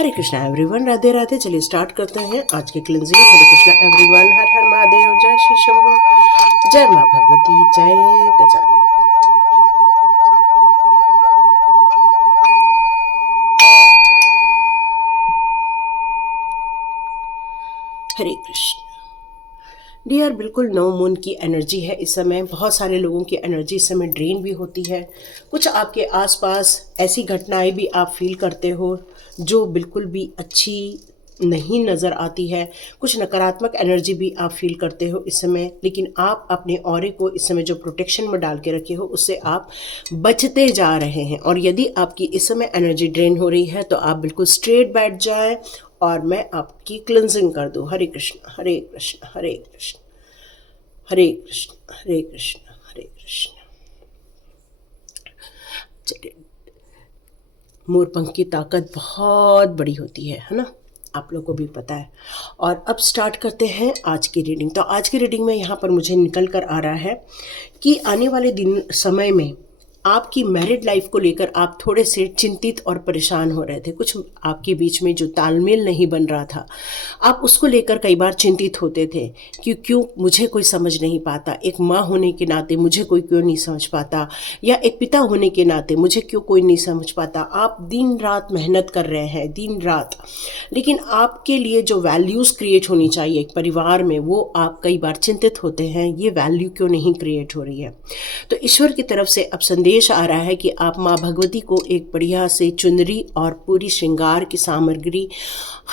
हरे Krishna everyone, Radhe Radhe. चलिए start करते हैं आज के क्लिनजिंग। हरे कृष्णा एवरीवन, हर हर महादेव, जय श्री शंभू, जय माँ भगवती, जय गजानन। हरे कृष्ण डियर, बिल्कुल नो मून की एनर्जी है इस समय। बहुत सारे लोगों की एनर्जी इस समय ड्रेन भी होती है। कुछ आपके आसपास ऐसी घटनाएं भी आप फील करते हो जो बिल्कुल भी अच्छी नहीं नज़र आती है। कुछ नकारात्मक एनर्जी भी आप फील करते हो इस समय, लेकिन आप अपने ऑरे को इस समय जो प्रोटेक्शन में डाल के रखे हो उससे आप बचते जा रहे हैं। और यदि आपकी इस समय एनर्जी ड्रेन हो रही है तो आप बिल्कुल स्ट्रेट बैठ जाएं और मैं आपकी क्लिनजिंग कर दूं। हरे कृष्ण हरे कृष्ण हरे कृष्ण हरे कृष्ण हरे कृष्ण हरे कृष्ण। चलिए, मोरपंख की ताकत बहुत बड़ी होती है ना, आप लोगों को भी पता है। और अब स्टार्ट करते हैं आज की रीडिंग। तो आज की रीडिंग में यहाँ पर मुझे निकल कर आ रहा है कि आने वाले दिन समय में आपकी मैरिड लाइफ को लेकर आप थोड़े से चिंतित और परेशान हो रहे थे। कुछ आपके बीच में जो तालमेल नहीं बन रहा था, आप उसको लेकर कई बार चिंतित होते थे कि क्यों मुझे कोई समझ नहीं पाता, एक माँ होने के नाते मुझे कोई क्यों नहीं समझ पाता, या एक पिता होने के नाते मुझे क्यों कोई नहीं समझ पाता। आप दिन रात मेहनत कर रहे हैं, दिन रात, लेकिन आपके लिए जो वैल्यूज़ क्रिएट होनी चाहिए एक परिवार में, वो आप कई बार चिंतित होते हैं, ये वैल्यू क्यों नहीं क्रिएट हो रही है। तो ईश्वर की तरफ से अब संदेश आ रहा है कि आप माँ भगवती को एक बढ़िया से चुनरी और पूरी श्रृंगार की सामग्री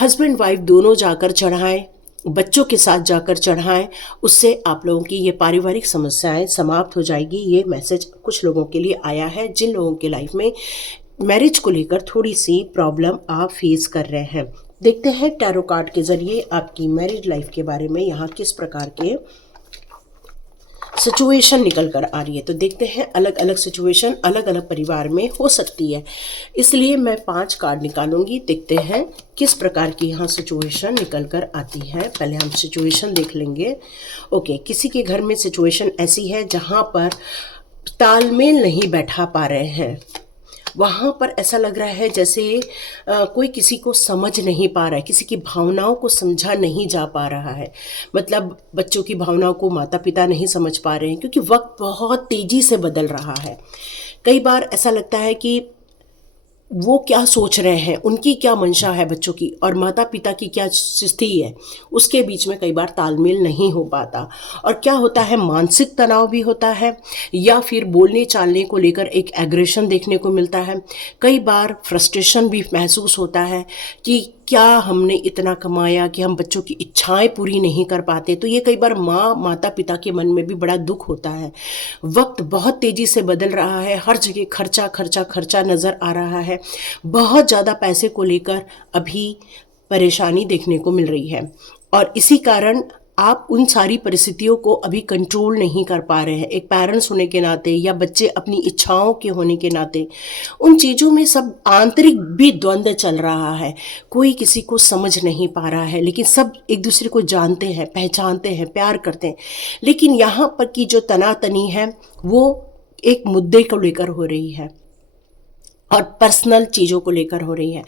हस्बैंड वाइफ दोनों जाकर चढ़ाएं, बच्चों के साथ जाकर चढ़ाएं। उससे आप लोगों की ये पारिवारिक समस्याएं समाप्त हो जाएगी। ये मैसेज कुछ लोगों के लिए आया है जिन लोगों के लाइफ में मैरिज को लेकर थोड़ी सी प्रॉब्लम आप फेस कर रहे हैं। देखते हैं टैरो कार्ड के जरिए आपकी मैरिज लाइफ के बारे में यहाँ किस प्रकार के सिचुएशन निकल कर आ रही है। तो देखते हैं, अलग अलग सिचुएशन अलग अलग परिवार में हो सकती है, इसलिए मैं 5 कार्ड निकालूंगी। देखते हैं किस प्रकार की यहाँ सिचुएशन निकल कर आती है। पहले हम सिचुएशन देख लेंगे। ओके, किसी के घर में सिचुएशन ऐसी है जहाँ पर तालमेल नहीं बैठा पा रहे हैं। वहाँ पर ऐसा लग रहा है जैसे कोई किसी को समझ नहीं पा रहा है, किसी की भावनाओं को समझा नहीं जा पा रहा है। मतलब बच्चों की भावनाओं को माता पिता नहीं समझ पा रहे हैं, क्योंकि वक्त बहुत तेज़ी से बदल रहा है। कई बार ऐसा लगता है कि वो क्या सोच रहे हैं, उनकी क्या मंशा है बच्चों की, और माता पिता की क्या स्थिति है, उसके बीच में कई बार तालमेल नहीं हो पाता। और क्या होता है, मानसिक तनाव भी होता है, या फिर बोलने चालने को लेकर एक एग्रेशन देखने को मिलता है। कई बार फ्रस्ट्रेशन भी महसूस होता है कि क्या हमने इतना कमाया कि हम बच्चों की इच्छाएं पूरी नहीं कर पाते। तो ये कई बार माता पिता के मन में भी बड़ा दुख होता है। वक्त बहुत तेज़ी से बदल रहा है, हर जगह खर्चा खर्चा खर्चा नज़र आ रहा है। बहुत ज़्यादा पैसे को लेकर अभी परेशानी देखने को मिल रही है, और इसी कारण आप उन सारी परिस्थितियों को अभी कंट्रोल नहीं कर पा रहे हैं। एक पेरेंट्स होने के नाते, या बच्चे अपनी इच्छाओं के होने के नाते, उन चीज़ों में सब आंतरिक भी द्वंद्व चल रहा है। कोई किसी को समझ नहीं पा रहा है, लेकिन सब एक दूसरे को जानते हैं, पहचानते हैं, प्यार करते हैं। लेकिन यहाँ पर की जो तनातनी है वो एक मुद्दे को लेकर हो रही है और पर्सनल चीज़ों को लेकर हो रही है।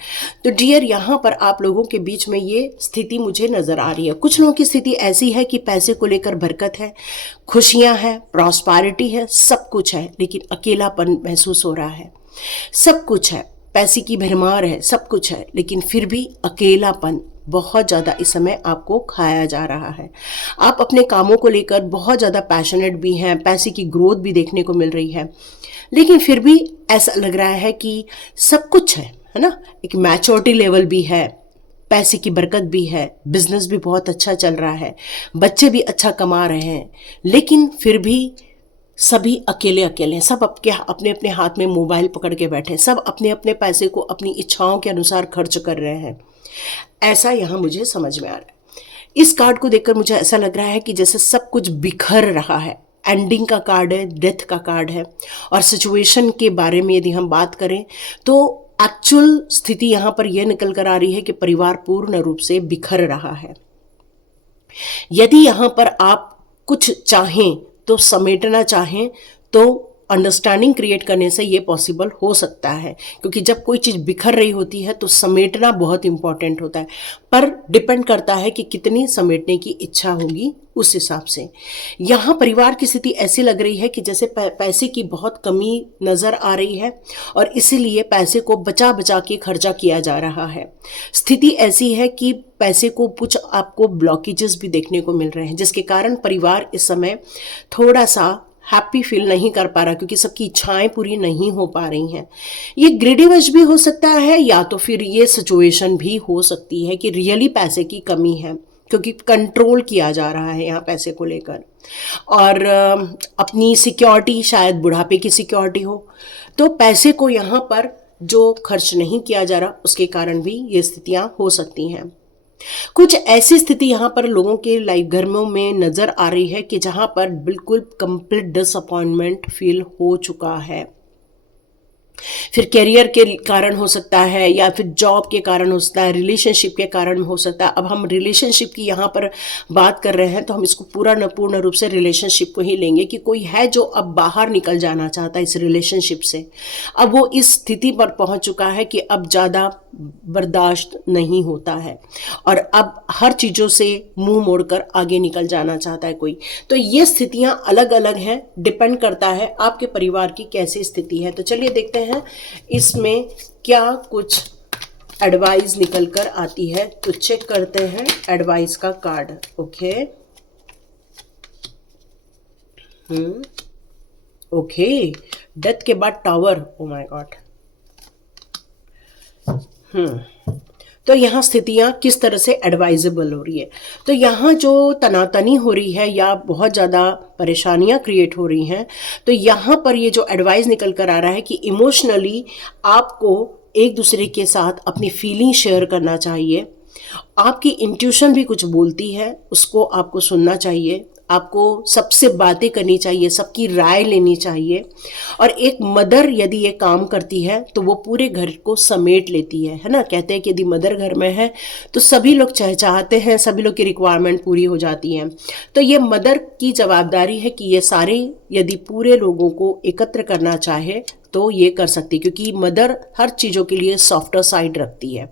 तो डियर, यहाँ पर आप लोगों के बीच में ये स्थिति मुझे नज़र आ रही है। कुछ लोगों की स्थिति ऐसी है कि पैसे को लेकर बरकत है, खुशियाँ हैं, प्रॉस्पेरिटी है, सब कुछ है, लेकिन अकेलापन महसूस हो रहा है। सब कुछ है, पैसे की भरमार है, सब कुछ है, लेकिन फिर भी अकेलापन बहुत ज़्यादा इस समय आपको खाया जा रहा है। आप अपने कामों को लेकर बहुत ज़्यादा पैशनेट भी हैं, पैसे की ग्रोथ भी देखने को मिल रही है, लेकिन फिर भी ऐसा लग रहा है कि सब कुछ है ना, एक मैच्योरिटी लेवल भी है, पैसे की बरकत भी है, बिजनेस भी बहुत अच्छा चल रहा है, बच्चे भी अच्छा कमा रहे हैं, लेकिन फिर भी सभी अकेले अकेले हैं। सब अपने अपने हाथ में मोबाइल पकड़ के बैठे हैं, सब अपने अपने पैसे को अपनी इच्छाओं के अनुसार खर्च कर रहे हैं। ऐसा यहाँ मुझे समझ में आ रहा है। इस कार्ड को देखकर मुझे ऐसा लग रहा है कि जैसे सब कुछ बिखर रहा है। एंडिंग का कार्ड है, डेथ का कार्ड है। और सिचुएशन के बारे में यदि हम बात करें तो एक्चुअल स्थिति यहाँ पर यह निकल कर आ रही है कि परिवार पूर्ण रूप से बिखर रहा है। यदि यहाँ पर आप कुछ चाहें तो समेटना चाहें तो अंडरस्टैंडिंग क्रिएट करने से ये पॉसिबल हो सकता है, क्योंकि जब कोई चीज़ बिखर रही होती है तो समेटना बहुत इंपॉर्टेंट होता है, पर डिपेंड करता है कि कितनी समेटने की इच्छा होगी उस हिसाब से। यहाँ परिवार की स्थिति ऐसी लग रही है कि जैसे पैसे की बहुत कमी नज़र आ रही है और इसीलिए पैसे को बचा बचा के खर्चा किया जा रहा है। स्थिति ऐसी है कि पैसे को कुछ आपको ब्लॉकेजेस भी देखने को मिल रहे हैं, जिसके कारण परिवार इस समय थोड़ा सा हैप्पी फील नहीं कर पा रहा, क्योंकि सबकी इच्छाएं पूरी नहीं हो पा रही हैं। ये ग्रीडीवश भी हो सकता है, या तो फिर ये सिचुएशन भी हो सकती है कि रियली पैसे की कमी है, क्योंकि कंट्रोल किया जा रहा है यहाँ पैसे को लेकर। और अपनी सिक्योरिटी, शायद बुढ़ापे की सिक्योरिटी हो, तो पैसे को यहाँ पर जो खर्च नहीं किया जा रहा उसके कारण भी ये स्थितियाँ हो सकती हैं। कुछ ऐसी स्थिति यहाँ पर लोगों के लाइफ घरों में नज़र आ रही है कि जहाँ पर बिल्कुल कंप्लीट डिसअपॉइंटमेंट फील हो चुका है। फिर करियर के कारण हो सकता है, या फिर जॉब के कारण हो सकता है, रिलेशनशिप के कारण हो सकता है। अब हम रिलेशनशिप की यहाँ पर बात कर रहे हैं तो हम इसको पूर्ण रूप से रिलेशनशिप को ही लेंगे कि कोई है जो अब बाहर निकल जाना चाहता है इस रिलेशनशिप से। अब वो इस स्थिति पर पहुंच चुका है कि अब ज़्यादा बर्दाश्त नहीं होता है और अब हर चीज़ों से मुंह मोड़कर आगे निकल जाना चाहता है कोई। तो ये स्थितियां अलग अलग हैं, डिपेंड करता है आपके परिवार की कैसी स्थिति है। तो चलिए देखते हैं इसमें क्या कुछ एडवाइस निकल कर आती है। तो चेक करते हैं एडवाइस का कार्ड। ओके ओके, डेथ के बाद टावर। Oh my God. तो यहाँ स्थितियाँ किस तरह से एडवाइजेबल हो रही है। तो यहाँ जो तनातनी हो रही है या बहुत ज़्यादा परेशानियाँ क्रिएट हो रही हैं, तो यहाँ पर ये जो एडवाइस निकल कर आ रहा है कि इमोशनली आपको एक दूसरे के साथ अपनी फीलिंग शेयर करना चाहिए। आपकी इंट्यूशन भी कुछ बोलती है, उसको आपको सुनना चाहिए। आपको सबसे बातें करनी चाहिए, सबकी राय लेनी चाहिए। और एक मदर यदि ये काम करती है तो वो पूरे घर को समेट लेती है ना। कहते हैं कि यदि मदर घर में है तो सभी लोग चाहते हैं, सभी लोग की रिक्वायरमेंट पूरी हो जाती हैं। तो ये मदर की जवाबदारी है कि ये सारे यदि पूरे लोगों को एकत्र करना चाहे तो ये कर सकती है, क्योंकि मदर हर चीज़ों के लिए सॉफ्टर साइड रखती है।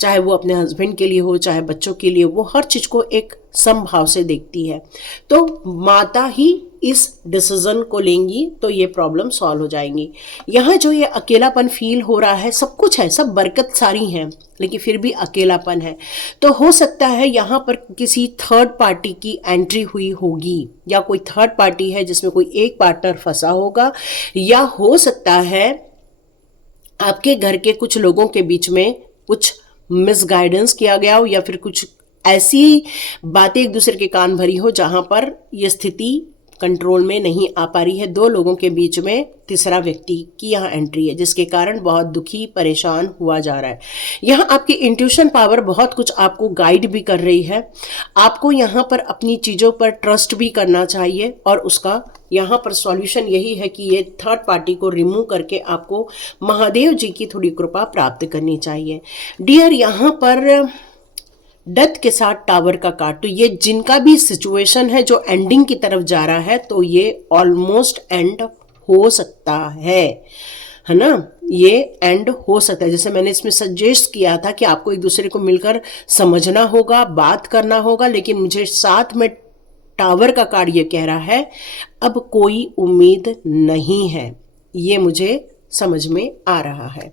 चाहे वो अपने हस्बैंड के लिए हो, चाहे बच्चों के लिए, वो हर चीज़ को एक समभाव से देखती है। तो माता ही इस डिसीजन को लेंगी तो ये प्रॉब्लम सॉल्व हो जाएंगी। यहाँ जो ये अकेलापन फील हो रहा है, सब कुछ है, सब बरकत सारी हैं, लेकिन फिर भी अकेलापन है। तो हो सकता है यहाँ पर किसी थर्ड पार्टी की एंट्री हुई होगी, या कोई थर्ड पार्टी है जिसमें कोई एक पार्टनर फंसा होगा, या हो सकता है आपके घर के कुछ लोगों के बीच में कुछ मिसगाइडेंस किया गया हो, या फिर कुछ ऐसी बातें एक दूसरे के कान भरी हो जहां पर यह स्थिति कंट्रोल में नहीं आ पा रही है। दो लोगों के बीच में तीसरा व्यक्ति की यहाँ एंट्री है, जिसके कारण बहुत दुखी परेशान हुआ जा रहा है। यहाँ आपकी इंट्यूशन पावर बहुत कुछ आपको गाइड भी कर रही है। आपको यहाँ पर अपनी चीज़ों पर ट्रस्ट भी करना चाहिए, और उसका यहाँ पर सॉल्यूशन यही है कि ये थर्ड पार्टी को रिमूव करके आपको महादेव जी की थोड़ी कृपा प्राप्त करनी चाहिए। डियर, यहाँ पर डेथ के साथ टावर का कार्ड, तो ये जिनका भी सिचुएशन है जो एंडिंग की तरफ जा रहा है, तो ये ऑलमोस्ट एंड हो सकता है ना। ये एंड हो सकता है। जैसे मैंने इसमें सजेस्ट किया था कि आपको एक दूसरे को मिलकर समझना होगा, बात करना होगा, लेकिन मुझे साथ में टावर का कार्ड ये कह रहा है अब कोई उम्मीद नहीं है। ये मुझे समझ में आ रहा है।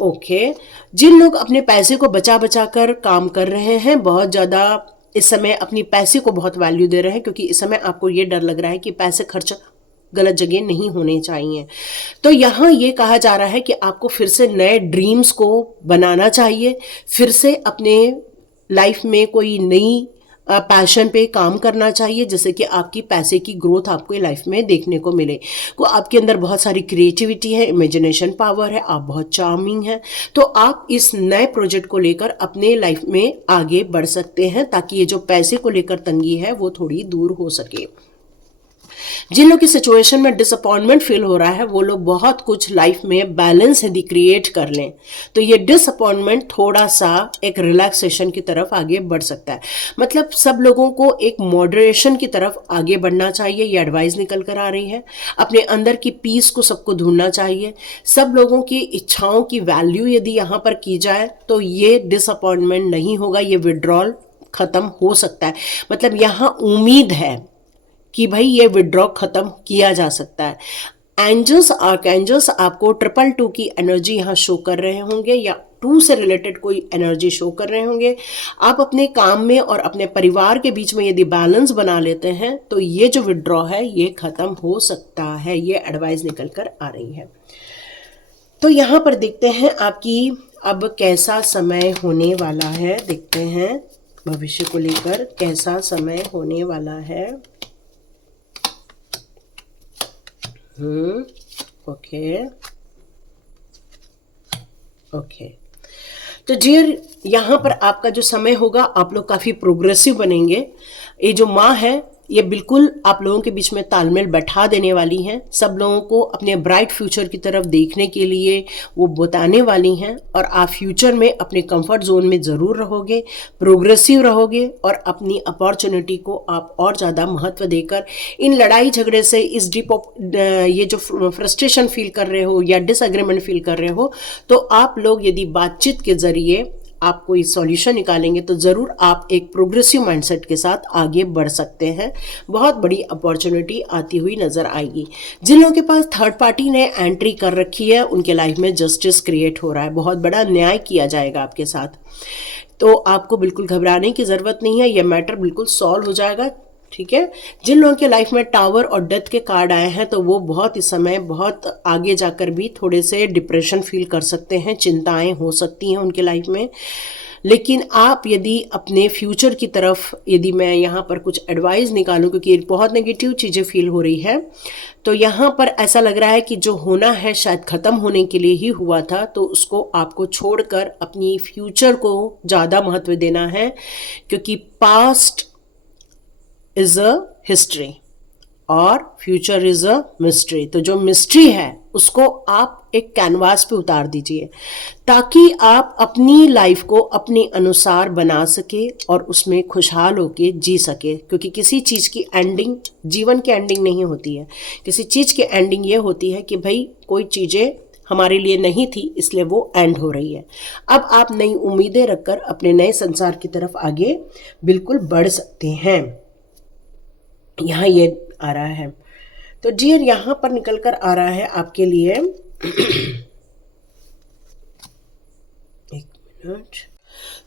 ओके, जिन लोग अपने पैसे को बचा बचा कर काम कर रहे हैं, बहुत ज़्यादा इस समय अपनी पैसे को बहुत वैल्यू दे रहे हैं, क्योंकि इस समय आपको ये डर लग रहा है कि पैसे खर्च गलत जगह नहीं होने चाहिए। तो यहाँ ये कहा जा रहा है कि आपको फिर से नए ड्रीम्स को बनाना चाहिए, फिर से अपने लाइफ में कोई नई पैशन पे काम करना चाहिए, जैसे कि आपकी पैसे की ग्रोथ आपको लाइफ में देखने को मिले। को आपके अंदर बहुत सारी क्रिएटिविटी है, इमेजिनेशन पावर है, आप बहुत चार्मिंग हैं। तो आप इस नए प्रोजेक्ट को लेकर अपने लाइफ में आगे बढ़ सकते हैं, ताकि ये जो पैसे को लेकर तंगी है वो थोड़ी दूर हो सके। जिन लोग की सिचुएशन में डिसअपॉइंटमेंट फील हो रहा है वो लोग बहुत कुछ लाइफ में बैलेंस यदि क्रिएट कर लें तो ये डिसअपॉइंटमेंट थोड़ा सा एक रिलैक्सेशन की तरफ आगे बढ़ सकता है। मतलब सब लोगों को एक मॉडरेशन की तरफ आगे बढ़ना चाहिए, ये एडवाइस निकल कर आ रही है। अपने अंदर की पीस को सबको ढूंढना चाहिए। सब लोगों की इच्छाओं की वैल्यू यदि यहाँ पर की जाए तो ये डिसअपॉइंटमेंट नहीं होगा, ये विड्रॉल खत्म हो सकता है। मतलब यहाँ उम्मीद है कि भाई ये विड्रॉ खत्म किया जा सकता है। एंजल्स आर्कएंजल्स आपको 222 की एनर्जी यहाँ शो कर रहे होंगे या 2 से रिलेटेड कोई एनर्जी शो कर रहे होंगे। आप अपने काम में और अपने परिवार के बीच में यदि बैलेंस बना लेते हैं तो ये जो विड्रॉ है ये खत्म हो सकता है, ये एडवाइस निकल कर आ रही है। तो यहाँ पर देखते हैं आपकी अब कैसा समय होने वाला है। देखते हैं भविष्य को लेकर कैसा समय होने वाला है। ओके तो डियर यहाँ पर आपका जो समय होगा आप लोग काफ़ी प्रोग्रेसिव बनेंगे। ये जो माँ है ये बिल्कुल आप लोगों के बीच में तालमेल बैठा देने वाली हैं। सब लोगों को अपने ब्राइट फ्यूचर की तरफ देखने के लिए वो बताने वाली हैं और आप फ्यूचर में अपने कंफर्ट जोन में ज़रूर रहोगे, प्रोग्रेसिव रहोगे और अपनी अपॉर्चुनिटी को आप और ज़्यादा महत्व देकर इन लड़ाई झगड़े से इस ये जो फ्रस्ट्रेशन फील कर रहे हो या डिसएग्रीमेंट फील कर रहे हो तो आप लोग यदि बातचीत के ज़रिए आप कोई सॉल्यूशन निकालेंगे तो ज़रूर आप एक प्रोग्रेसिव माइंडसेट के साथ आगे बढ़ सकते हैं। बहुत बड़ी अपॉर्चुनिटी आती हुई नज़र आएगी। जिन लोगों के पास थर्ड पार्टी ने एंट्री कर रखी है उनके लाइफ में जस्टिस क्रिएट हो रहा है, बहुत बड़ा न्याय किया जाएगा आपके साथ। तो आपको बिल्कुल घबराने की ज़रूरत नहीं है, यह मैटर बिल्कुल सॉल्व हो जाएगा। ठीक है। जिन लोगों के लाइफ में टावर और डेथ के कार्ड आए हैं तो वो बहुत इस समय बहुत आगे जाकर भी थोड़े से डिप्रेशन फील कर सकते हैं, चिंताएं हो सकती हैं उनके लाइफ में। लेकिन आप यदि अपने फ्यूचर की तरफ यदि मैं यहाँ पर कुछ एडवाइस निकालूं क्योंकि बहुत नेगेटिव चीज़ें फील हो रही है तो यहाँ पर ऐसा लग रहा है कि जो होना है शायद ख़त्म होने के लिए ही हुआ था, तो उसको आपको छोड़कर अपनी फ्यूचर को ज़्यादा महत्व देना है क्योंकि पास्ट इज अ हिस्ट्री और फ्यूचर इज अ मिस्ट्री। तो जो मिस्ट्री है उसको आप एक कैनवास पे उतार दीजिए ताकि आप अपनी लाइफ को अपने अनुसार बना सके और उसमें खुशहाल होके जी सके। क्योंकि किसी चीज़ की एंडिंग जीवन की एंडिंग नहीं होती है, किसी चीज़ की एंडिंग ये होती है कि भाई कोई चीज़ें हमारे लिए नहीं थी इसलिए वो एंड हो रही है। अब आप नई उम्मीदें रखकर अपने नए संसार की तरफ आगे बिल्कुल बढ़ सकते हैं। यहाँ ये आ रहा है तो डियर यहाँ पर निकल कर आ रहा है आपके लिए एक मिनट।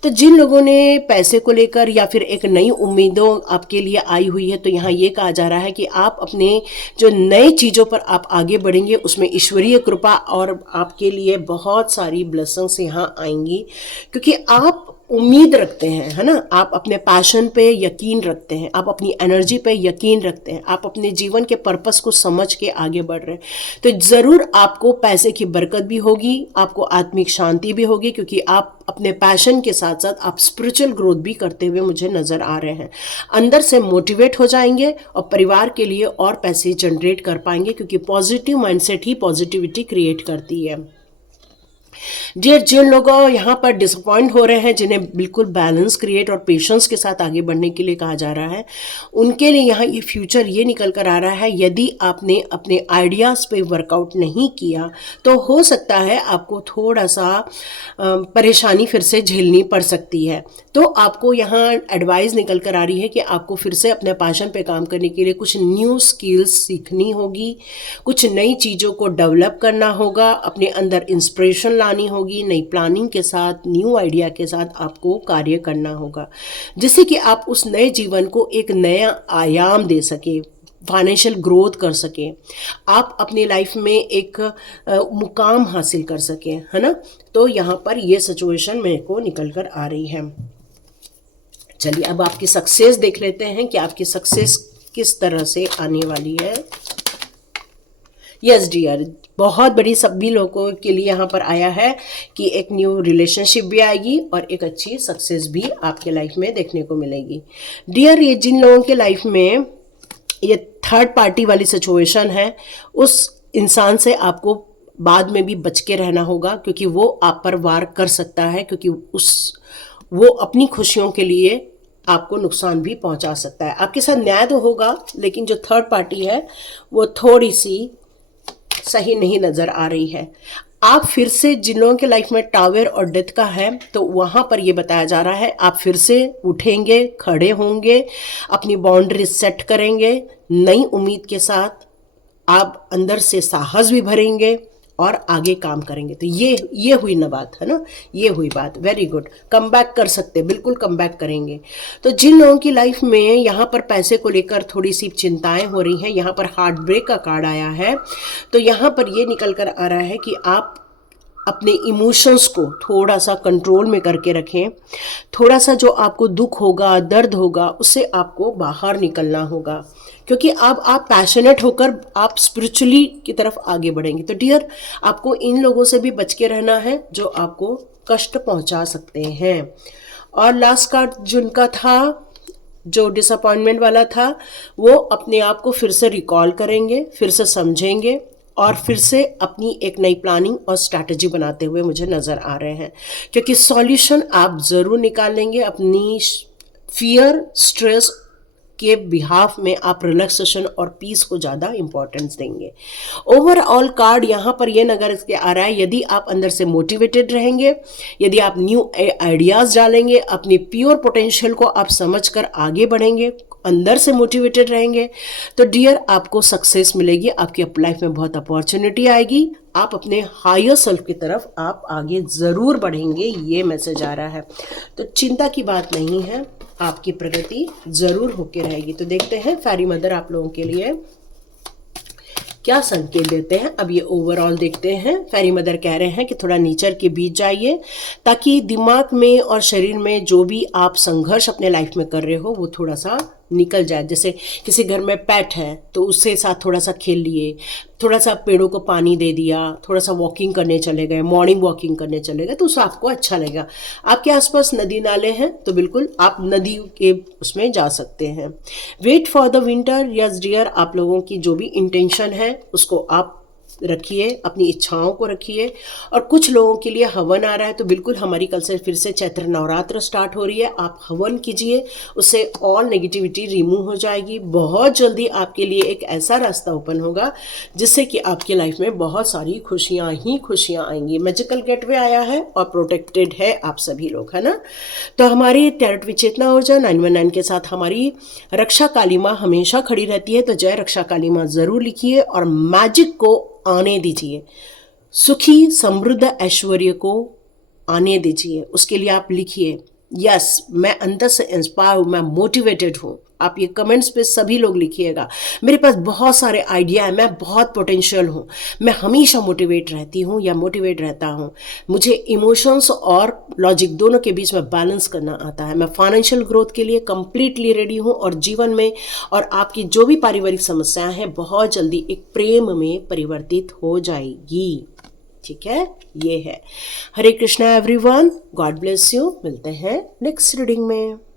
तो जिन लोगों ने पैसे को लेकर या फिर एक नई उम्मीदों आपके लिए आई हुई है तो यहाँ ये कहा जा रहा है कि आप अपने जो नए चीज़ों पर आप आगे बढ़ेंगे उसमें ईश्वरीय कृपा और आपके लिए बहुत सारी ब्लेसिंग्स यहाँ आएंगी क्योंकि आप उम्मीद रखते हैं, है ना। आप अपने पैशन पे यकीन रखते हैं, आप अपनी एनर्जी पे यकीन रखते हैं, आप अपने जीवन के पर्पस को समझ के आगे बढ़ रहे हैं। तो ज़रूर आपको पैसे की बरकत भी होगी, आपको आत्मिक शांति भी होगी क्योंकि आप अपने पैशन के साथ साथ आप स्पिरिचुअल ग्रोथ भी करते हुए मुझे नज़र आ रहे हैं। अंदर से मोटिवेट हो जाएंगे और परिवार के लिए और पैसे जनरेट कर पाएंगे क्योंकि पॉजिटिव माइंडसेट ही पॉजिटिविटी क्रिएट करती है। डियर जिन लोग यहाँ पर डिसअपॉइंट हो रहे हैं, जिन्हें बिल्कुल बैलेंस क्रिएट और पेशेंस के साथ आगे बढ़ने के लिए कहा जा रहा है, उनके लिए यहाँ ये फ्यूचर ये निकल कर आ रहा है यदि आपने अपने आइडियाज़ पे वर्कआउट नहीं किया तो हो सकता है आपको थोड़ा सा परेशानी फिर से झेलनी पड़ सकती है। तो आपको यहाँ एडवाइस निकल कर आ रही है कि आपको फिर से अपने पैशन पे काम करने के लिए कुछ न्यू स्किल्स सीखनी होगी, कुछ नई चीज़ों को डेवलप करना होगा, अपने अंदर इंस्पिरेशन लानी होगी, नई प्लानिंग के साथ न्यू आइडिया के साथ आपको कार्य करना होगा जिससे कि आप उस नए जीवन को एक नया आयाम दे सके, फाइनेंशियल ग्रोथ कर सकें, आप अपनी लाइफ में एक मुकाम हासिल कर सकें, है ना। तो यहाँ पर ये सिचुएशन मेरे को निकल कर आ रही है। चलिए अब आपकी सक्सेस देख लेते हैं कि आपकी सक्सेस किस तरह से आने वाली है। यस डियर, बहुत बड़ी सभी लोगों के लिए यहाँ पर आया है कि एक न्यू रिलेशनशिप भी आएगी और एक अच्छी सक्सेस भी आपके लाइफ में देखने को मिलेगी। डियर ये जिन लोगों के लाइफ में ये थर्ड पार्टी वाली सिचुएशन है, उस इंसान से आपको बाद में भी बच के रहना होगा, क्योंकि वो आप पर वार कर सकता है, क्योंकि वो अपनी खुशियों के लिए आपको नुकसान भी पहुंचा सकता है। आपके साथ न्याय तो होगा, लेकिन जो थर्ड पार्टी है वो थोड़ी सी सही नहीं नज़र आ रही है। आप फिर से, जिन लोगों के लाइफ में टावर और डेथ का है, तो वहाँ पर ये बताया जा रहा है आप फिर से उठेंगे, खड़े होंगे, अपनी बाउंड्री सेट करेंगे, नई उम्मीद के साथ आप अंदर से साहस भी भरेंगे और आगे काम करेंगे। तो ये हुई ना बात, है ना, ये हुई बात। वेरी गुड, कम बैक कर सकते, बिल्कुल कम बैक करेंगे। तो जिन लोगों की लाइफ में यहाँ पर पैसे को लेकर थोड़ी सी चिंताएं हो रही हैं, यहाँ पर हार्ट ब्रेक का कार्ड आया है, तो यहाँ पर ये निकल कर आ रहा है कि आप अपने इमोशंस को थोड़ा सा कंट्रोल में करके रखें। थोड़ा सा जो आपको दुख होगा, दर्द होगा, उससे आपको बाहर निकलना होगा, क्योंकि अब आप पैशनेट होकर आप स्पिरिचुअली की तरफ आगे बढ़ेंगे। तो डियर, आपको इन लोगों से भी बच के रहना है जो आपको कष्ट पहुंचा सकते हैं। और लास्ट कार्ड जिनका था, जो डिसअपॉइंटमेंट वाला था, वो अपने आप को फिर से रिकॉल करेंगे, फिर से समझेंगे और फिर से अपनी एक नई प्लानिंग और स्ट्रैटेजी बनाते हुए मुझे नज़र आ रहे हैं, क्योंकि सॉल्यूशन आप ज़रूर निकालेंगे। अपनी फियर, स्ट्रेस के बिहाफ में आप रिलैक्सेशन और पीस को ज़्यादा इंपॉर्टेंस देंगे। ओवरऑल कार्ड यहाँ पर ये नज़र के आ रहा है, यदि आप अंदर से मोटिवेटेड रहेंगे, यदि आप न्यू आइडियाज़ डालेंगे, अपनी प्योर पोटेंशियल को आप समझकर आगे बढ़ेंगे, अंदर से मोटिवेटेड रहेंगे, तो डियर आपको सक्सेस मिलेगी। आपकी लाइफ में बहुत अपॉर्चुनिटी आएगी, आप अपने हायर सेल्फ की तरफ आप आगे ज़रूर बढ़ेंगे, ये मैसेज आ रहा है। तो चिंता की बात नहीं है, आपकी प्रगति ज़रूर होके रहेगी। तो देखते हैं फेरी मदर आप लोगों के लिए क्या संकेत देते हैं। अब ये ओवरऑल देखते हैं। फेरी मदर कह रहे हैं कि थोड़ा नेचर के बीच जाइए, ताकि दिमाग में और शरीर में जो भी आप संघर्ष अपने लाइफ में कर रहे हो वो थोड़ा सा निकल जाए। जैसे किसी घर में पेट है तो उसके साथ थोड़ा सा खेल लिए, थोड़ा सा पेड़ों को पानी दे दिया, थोड़ा सा वॉकिंग करने चले गए, मॉर्निंग वॉकिंग करने चले गए, तो उससे आपको अच्छा लगेगा। आपके आसपास नदी नाले हैं तो बिल्कुल आप नदी के उसमें जा सकते हैं। Wait for the winter, yes dear, आप लोगों की जो भी इंटेंशन है उसको आप रखिए, अपनी इच्छाओं को रखिए। और कुछ लोगों के लिए हवन आ रहा है, तो बिल्कुल हमारी कल से फिर से चैत्र नवरात्र स्टार्ट हो रही है, आप हवन कीजिए, उससे ऑल नेगेटिविटी रिमूव हो जाएगी। बहुत जल्दी आपके लिए एक ऐसा रास्ता ओपन होगा जिससे कि आपकी लाइफ में बहुत सारी खुशियाँ ही खुशियाँ आएंगी। मैजिकल गेटवे आया है और प्रोटेक्टेड है आप सभी लोग, है ना। तो हमारी टैरोट विचेतना ऊर्जा 919 के साथ हमारी रक्षा काली माँ हमेशा खड़ी रहती है, तो जय रक्षा काली माँ ज़रूर लिखिए और मैजिक को आने दीजिए, सुखी समृद्ध ऐश्वर्य को आने दीजिए। उसके लिए आप लिखिए, यस मैं अंदर से इंस्पायर हूँ, मैं मोटिवेटेड हूँ। आप ये कमेंट्स पे सभी लोग लिखिएगा, मेरे पास बहुत सारे आइडिया है, मैं बहुत पोटेंशियल हूँ, मैं हमेशा मोटिवेट रहती हूँ या मोटिवेट रहता हूँ, मुझे इमोशंस और लॉजिक दोनों के बीच में बैलेंस करना आता है, मैं फाइनेंशियल ग्रोथ के लिए कंप्लीटली रेडी हूँ, और जीवन में और आपकी जो भी पारिवारिक समस्याएं हैं बहुत जल्दी एक प्रेम में परिवर्तित हो जाएगी। ठीक है, ये है। Hare Krishna everyone, God bless you. मिलते हैं नेक्स्ट रीडिंग में।